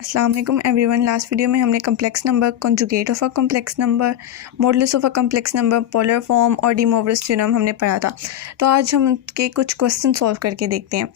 अस्सलाम वालेकुम everyone. Last video में हमने complex number, conjugate of a complex number, modulus of a complex number, polar form और D मोवरेज theorem हमने पढ़ा था। तो आज हम के कुछ क्वेश्चन सॉल्व करके देखते हैं।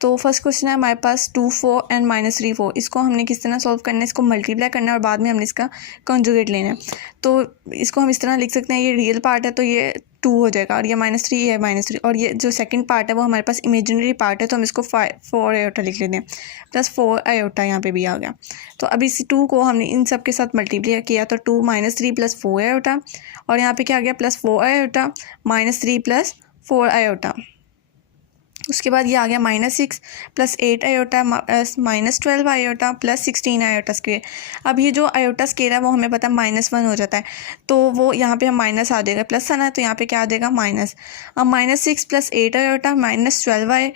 तो फर्स्ट क्वेश्चन है हमारे पास 2 4 एंड -3 4। इसको हमने किस तरह सॉल्व करना है, इसको मल्टीप्लाई करना है और बाद में हमने इसका कंजुगेट लेना है। तो इसको हम इस तरह लिख सकते हैं, ये रियल पार्ट है तो ये 2 हो जाएगा और ये -3 है -3, और ये जो सेकंड पार्ट है वो हमारे पास इमेजिनरी पार्ट है तो हम इसको 4 आयोटा लिख लेते हैं, प्लस 4 आयोटा यहाँ पे भी आ गया। तो अब इस 2 को हमने इन सब के साथ मल्टीप्लाई किया तो 2 -3 प्लस 4 आयोटा, और यहाँ पे क्या आ गया +4 आयोटा -3 प्लस 4 आयोटा। उसके बाद ये आ गया -6 plus 8 iota -12 iota plus 16 iota square. अब ये जो आयोटा स्क्वेयर है वो हमें पता है -1 हो जाता है, तो वो यहाँ पे हम माइनस आ जाएगा, प्लस आना है तो यहाँ पे क्या आ जाएगा माइनस। अब -6 प्लस 8 आयोटा -12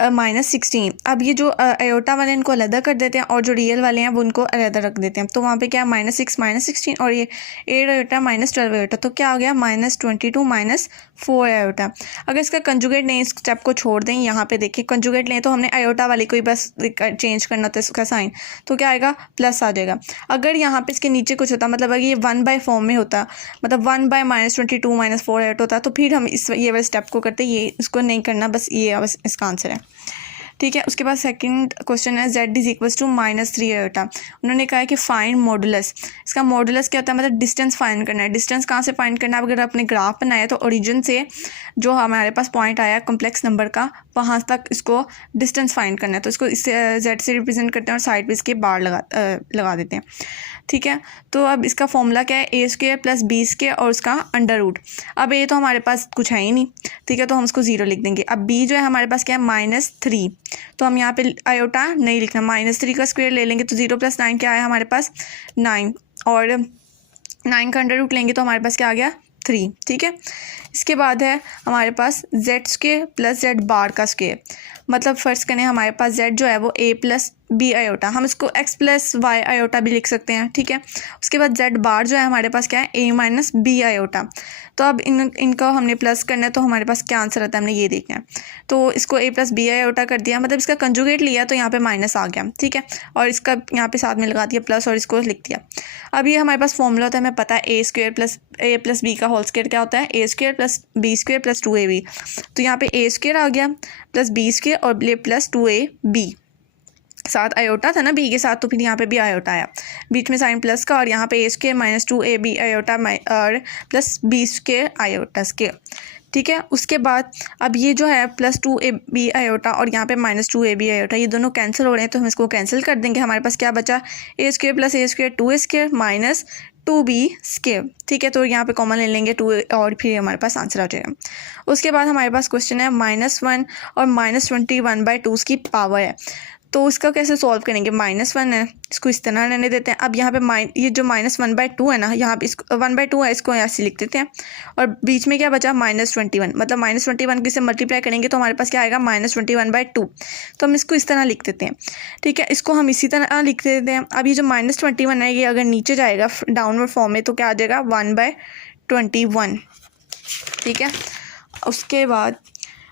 -16। अब ये जो आयोटा वाले इनको अलग कर देते हैं और जो रियल वाले हैं वो उनको अलग रख देते हैं, तो वहाँ पे क्या -6 -16 और ये 8 आयोटा -12 आयोटा, तो क्या आ गया -22 -4 आयोटा। अगर इसका कंजुगेट लें, इस स्टेप को छोड़ दें, यहाँ पे देखिए कंजुगेट लें तो हमने आयोटा वाली को ही बस चेंज करना होता है इसका साइन, तो क्या आएगा प्लस आ जाएगा। अगर यहाँ पे इसके नीचे कुछ होता, मतलब अगर ये 1/, फॉर्म में होता, मतलब 1/, -22 -4 आयोटा होता, तो फिर हम ये वाले स्टेप को करते, ये इसको नहीं करना, बस ये बस इसका आंसर है। ठीक है, उसके बाद सेकंड क्वेश्चन है z is equal to -3 iota. उन्होंने कहा है कि फाइंड मॉडुलस। इसका मॉडुलस क्या होता है, मतलब डिस्टेंस फाइंड करना है। डिस्टेंस कहाँ से फाइंड करना है, अगर आपने ग्राफ बनाया तो ओरिजिन से जो हमारे पास पॉइंट आया कम्प्लेक्स नंबर का, वहाँ तक इसको डिस्टेंस फाइंड करना है, तो इसको इससे z से रिप्रेजेंट करते हैं और साइड पे इसके बार लगा देते हैं। ठीक है, तो अब इसका फॉर्मूला क्या है, a² + b² और उसका अंडर रूट। अब a तो हमारे पास कुछ है ही नहीं, ठीक है, तो हम उसको 0 लिख देंगे। अब b जो है हमारे पास क्या है -3, तो हम यहाँ पे आयोटा नहीं लिखना, -3 का स्क्वायर ले लेंगे तो 0 + 9 क्या आया हमारे पास 9, और 9 का अंडर रूट लेंगे तो हमारे पास क्या आ गया 3। ठीक है, इसके बाद है हमारे पास z² + z बार का स्क्वायर। मतलब फर्स्ट करें, हमारे पास z जो है वो a + b आयोटा, हम इसको x + y आयोटा भी लिख सकते हैं। ठीक है, उसके बाद z बार जो है हमारे पास क्या है a - b आयोटा। तो अब इनको हमने प्लस करना है, तो हमारे पास क्या आंसर आता है हमने ये देखना है। तो इसको a + b आयोटा कर दिया, मतलब इसका कंजुगेट लिया तो यहाँ पे माइनस आ गया। ठीक है, और इसका यहाँ पे साथ में लगा दिया प्लस और इसको लिख दिया। अब ये हमारे पास फॉर्मूला होता है, हमें पता है a² + b का होल स्क्वायर क्या होता है, a² + b² + 2ab। तो यहाँ पे a² आ गया प्लस b² और प्लस 2ab, साथ आयोटा था ना b के साथ, तो फिर यहाँ पे भी आयोटा आया, बीच में साइन प्लस का, और यहाँ पे a² - 2ab आयोटा और प्लस b² आयोटा स्क्वायर। ठीक है, उसके बाद अब ये जो है +2ab आयोटा और यहाँ पे -2ab आयोटा, ये दोनों कैंसिल हो रहे हैं, तो हम इसको कैंसिल कर देंगे। हमारे पास क्या बचा, a² + a² 2a² - 2b²। ठीक है, तो यहाँ पे कॉमन ले लेंगे 2 और फिर हमारे पास आंसर आ जाएगा। उसके बाद हमारे पास क्वेश्चन है -1 और -21/2 की पावर है, तो इसका कैसे सॉल्व करेंगे। -1 है, इसको इस तरह रहने देते हैं। अब यहाँ पे ये जो -1/2 है ना, यहाँ पे इसको 1/2 है, इसको ऐसे लिख देते हैं, और बीच में क्या बचा -21, मतलब -21 की से मल्टीप्लाई करेंगे तो हमारे पास क्या आएगा -21/2, तो हम इसको इस तरह लिख देते हैं। ठीक है, इसको हम इसी तरह लिख देते हैं। अब ये जो -21 है, ये अगर नीचे जाएगा डाउनवर्ड फॉर्म में तो क्या आ जाएगा 1/21। ठीक है, उसके बाद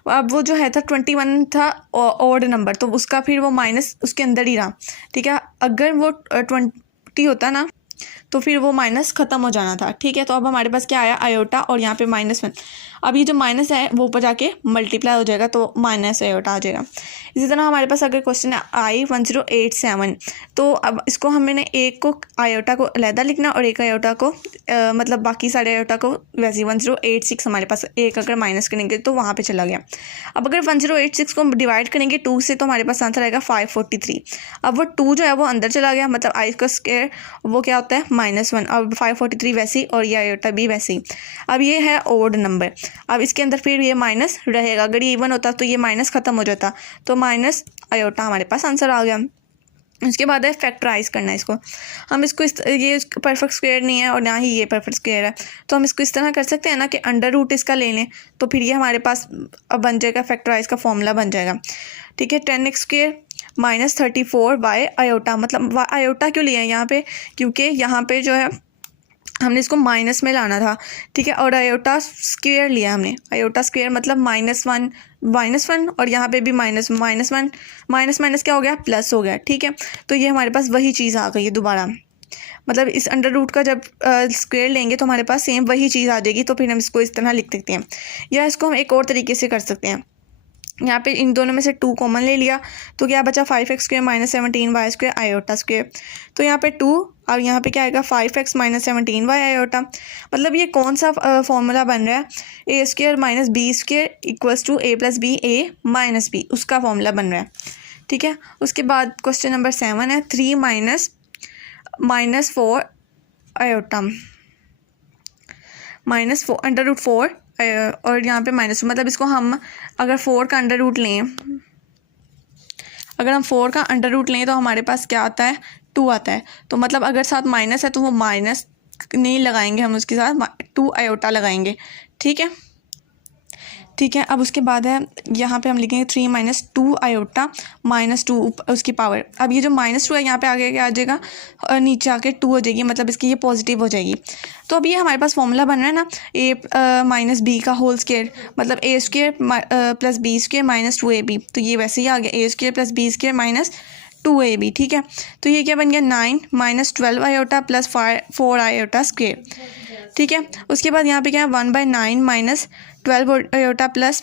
अब वो जो है था 21 था ऑड नंबर, तो उसका फिर वो माइनस उसके अंदर ही रहा। ठीक है, अगर वो 20 होता ना तो फिर वो माइनस ख़त्म हो जाना था। ठीक है, तो अब हमारे पास क्या आया आयोटा और यहाँ पे -1। अब ये जो माइनस है वो ऊपर जाके मल्टीप्लाई हो जाएगा, तो माइनस आयोटा आ जाएगा। इसी तरह हमारे पास अगर क्वेश्चन है I1087, तो अब इसको हमने एक को आयोटा को अलहदा लिखना और एक आयोटा को मतलब बाकी सारे आयोटा को वैसे 1086 हमारे पास एक अगर माइनस करेंगे तो वहाँ पे चला गया। अब अगर 1086 को डिवाइड करेंगे 2 से तो हमारे पास आंसर आएगा 543। अब वो 2 जो है वो अंदर चला गया, मतलब आई का स्क्वायर वो क्या होता है -1, और 543 वैसे ही, और ये आयोटा भी वैसे ही। अब ये है ओड नंबर, अब इसके अंदर फिर ये माइनस रहेगा, अगर ये इवन होता तो ये माइनस ख़त्म हो जाता, तो माइनस आयोटा हमारे पास आंसर आ गया। उसके बाद है फैक्टराइज करना है इसको। हम इसको ये परफेक्ट स्क्वायर नहीं है और ना ही ये परफेक्ट स्क्वायर है, तो हम इसको इस तरह कर सकते हैं ना कि अंडर रूट इसका ले लें, तो फिर ये हमारे पास अब बन जाएगा, फैक्टराइज का फॉर्मूला बन जाएगा। ठीक है, 10x² -34 बाय आयोटा, मतलब आयोटा क्यों लिया है यहाँ पे, क्योंकि यहाँ पे जो है हमने इसको माइनस में लाना था, ठीक है। और आयोटा स्क्वायर लिया हमने, आयोटा स्क्वायर मतलब -1 और यहाँ पे भी -1 माइनस क्या हो गया, प्लस हो गया, ठीक है। तो ये हमारे पास वही चीज़ आ गई है दोबारा, मतलब इस अंडर रूट का जब स्क्वायर लेंगे तो हमारे पास सेम वही चीज़ आ जाएगी। तो फिर हम इसको इस तरह लिख सकते हैं, या इसको हम एक और तरीके से कर सकते हैं। यहाँ पे इन दोनों में से 2 कॉमन ले लिया तो क्या बचा 5x² - 17y² आयोटा स्क्वायर। तो यहाँ पे 2 और यहाँ पे क्या आएगा 5x - 17y आयोटा। मतलब ये कौन सा फॉर्मूला बन रहा है, a² - b² = a + b a - b, उसका फॉर्मूला बन रहा है, ठीक है। उसके बाद क्वेश्चन नंबर 7 है 3 - -4 आयोटा -4 √4 और यहाँ पे -2, मतलब इसको हम अगर 4 का अंडर रूट लें, अगर हम 4 का अंडर रूट लें तो हमारे पास क्या आता है 2 आता है। तो मतलब अगर साथ माइनस है तो वो माइनस नहीं लगाएंगे, हम उसके साथ 2 आयोटा लगाएंगे, ठीक है, ठीक है। अब उसके बाद है यहाँ पे हम लिखेंगे 3 - 2 आयोटा -2 उसकी पावर। अब ये जो -2 है यहाँ पे आगे क्या आ जाएगा, नीचे आके 2 हो जाएगी, मतलब इसकी ये पॉजिटिव हो जाएगी। तो अब ये हमारे पास फॉर्मूला बन रहा है ना, a - b का होल स्क्वायर, मतलब a² + b² - 2ab। तो ये वैसे ही आ गया a² + b² - 2ab, ठीक है। तो ये क्या बन गया 9 - 12 आयोटा + 4 आयोटा स्क्वायर, ठीक है। उसके बाद यहाँ पे क्या है 1/9 - 12 आयोटा प्लस,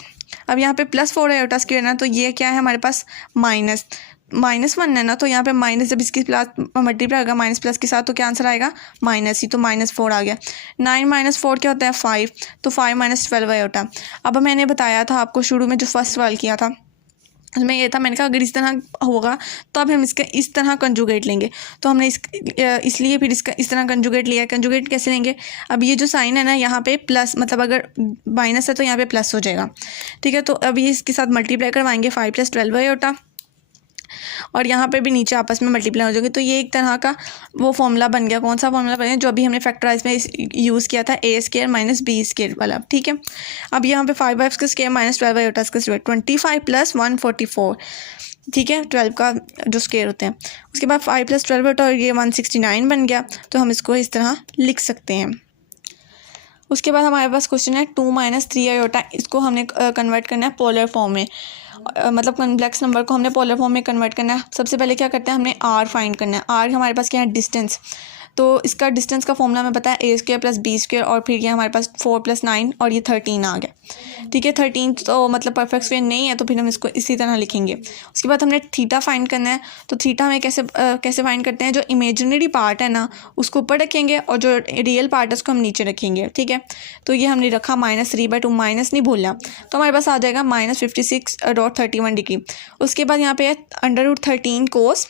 अब यहाँ पे +4 आयोटा स्क्वायर ना, तो ये क्या है हमारे पास -1 है ना, तो यहाँ पे माइनस जब इसकी प्लस मल्टीप्लाई होगा माइनस प्लस के साथ तो क्या आंसर आएगा माइनस ही, तो -4 आ गया। 9 - 4 क्या होता है 5, तो 5 - 12 आयोटा। अब मैंने बताया था आपको शुरू में जो फर्स्ट सवाल किया था उसमें ये था, मैंने कहा अगर इस तरह होगा तो अब हम इसका इस तरह कंजुगेट लेंगे। तो हमने इसलिए फिर इसका इस तरह कंजुगेट लिया। कंजुगेट कैसे लेंगे, अब ये जो साइन है ना यहाँ पे प्लस, मतलब अगर माइनस है तो यहाँ पे प्लस हो जाएगा, ठीक है। तो अब ये इसके साथ मल्टीप्लाई करवाएंगे 5 + 12 आयोटा, और यहाँ पे भी नीचे आपस में मल्टीप्लाई हो जाएंगे। तो ये एक तरह का वो फॉर्मूला बन गया। कौन सा फॉर्मूला बन गया, जो अभी हमने फैक्टराइज में यूज़ किया था a² - b² वाला, ठीक है। अब यहाँ पे 5x² - 12 आयोटा का स्क्वायर 25 + 144, ठीक है, 12 का जो स्क्वायर होते हैं। उसके बाद 5 + 12 आयोटा, और ये 169 बन गया। तो हम इसको इस तरह लिख सकते हैं। उसके बाद हमारे पास क्वेश्चन है 2 - 3 आयोटा, इसको हमने कन्वर्ट करना है पोलर फॉर्म में, मतलब कॉम्प्लेक्स नंबर को हमने पोलर फॉर्म में कन्वर्ट करना है। सबसे पहले क्या करते हैं, हमने r फाइंड करना है। r हमारे पास क्या है डिस्टेंस, तो इसका डिस्टेंस का फॉर्मूला हमें पता है a² + b², और फिर ये हमारे पास 4 + 9 और ये 13 आ गया, ठीक है। 13 तो मतलब परफेक्ट स्क्वायर नहीं है, तो फिर हम इसको इसी तरह लिखेंगे। उसके बाद हमने थीटा फाइंड करना है। तो थीटा हमें कैसे फाइंड करते हैं, जो इमेजिनरी पार्ट है ना उसको ऊपर रखेंगे और जो रियल पार्ट है उसको हम नीचे रखेंगे, ठीक है। तो ये हमने रखा -3/2, माइनस नहीं भूलना, तो हमारे पास आ जाएगा -56.31 डिग्री। उसके बाद यहाँ पे √13 कोस,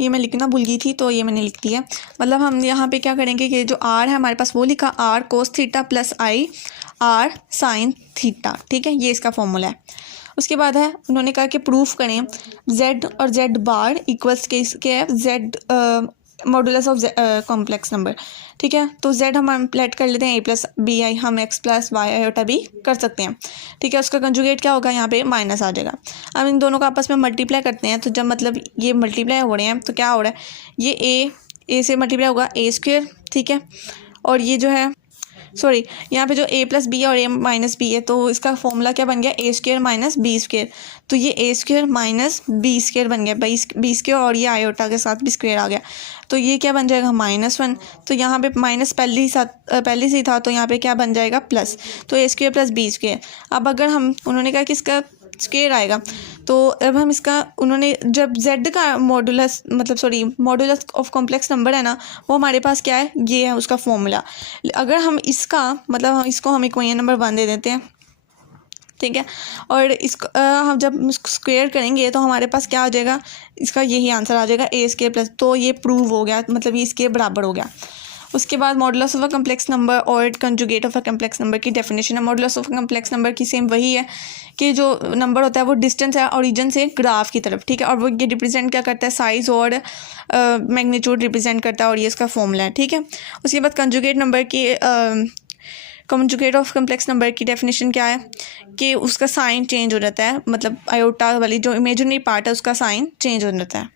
ये मैं लिखना भूल गई थी तो ये मैंने लिख दिया। मतलब हम यहाँ पे क्या करेंगे कि जो r है हमारे पास वो लिखा r cos theta + i r sin theta, ठीक है, ये इसका फॉर्मूला है। उसके बाद है उन्होंने कहा कि प्रूफ करें z और z बार इक्वल्स के है z modulus of complex number, ठीक है। तो z हम प्लेट कर लेते हैं a + bi, हम x + y आयोटा भी कर सकते हैं, ठीक है। उसका कंजुगेट क्या होगा, यहाँ पे माइनस आ जाएगा। अब इन दोनों का आपस में मल्टीप्लाई करते हैं, तो जब मतलब ये मल्टीप्लाई हो रहे हैं तो क्या हो रहा है, ये a से मल्टीप्लाई होगा a², ठीक है। और ये जो है सॉरी यहाँ पे जो a + b और a - b है, तो इसका फॉर्मूला क्या बन गया a² - b²। तो ये a² - b² बन गया, b², और ये आयोटा के साथ भी स्क्वायर आ गया। तो ये क्या बन जाएगा -1। तो यहाँ पे माइनस पहले से ही था, तो यहाँ पे क्या बन जाएगा प्लस, तो a² + b²। अब अगर हम उन्होंने कहा कि इसका स्क्वायर आएगा, तो अब हम इसका उन्होंने जब z का modulus modulus of complex number है ना, वो हमारे पास क्या है, ये है उसका फॉर्मूला। अगर हम इसका मतलब इसको हम इक्वेशन नंबर 1 दे देते हैं, ठीक है। और इसको हम जब स्क्वायर करेंगे तो हमारे पास क्या आ जाएगा, इसका यही आंसर आ जाएगा a²+, तो ये प्रूव हो गया, मतलब ये इसके बराबर हो गया। उसके बाद modulus of a complex number और conjugate of a complex number की डेफिनेशन है। Modulus of a complex number की सेम वही है कि जो नंबर होता है वो डिस्टेंस है ओरिजिन से ग्राफ की तरफ, ठीक है। और वो ये रिप्रेजेंट क्या करता है, साइज़ और मैग्नीट्यूड रिप्रेजेंट करता है, और ये इसका फॉर्मूला है, ठीक है। उसके बाद कंजुगेट नंबर की कंजुगेट ऑफ कम्प्लेक्स नंबर की डेफिनेशन क्या है कि उसका साइन चेंज हो जाता है, मतलब आयोटा वाली जो इमेजिनरी पार्ट है उसका साइन चेंज हो जाता है।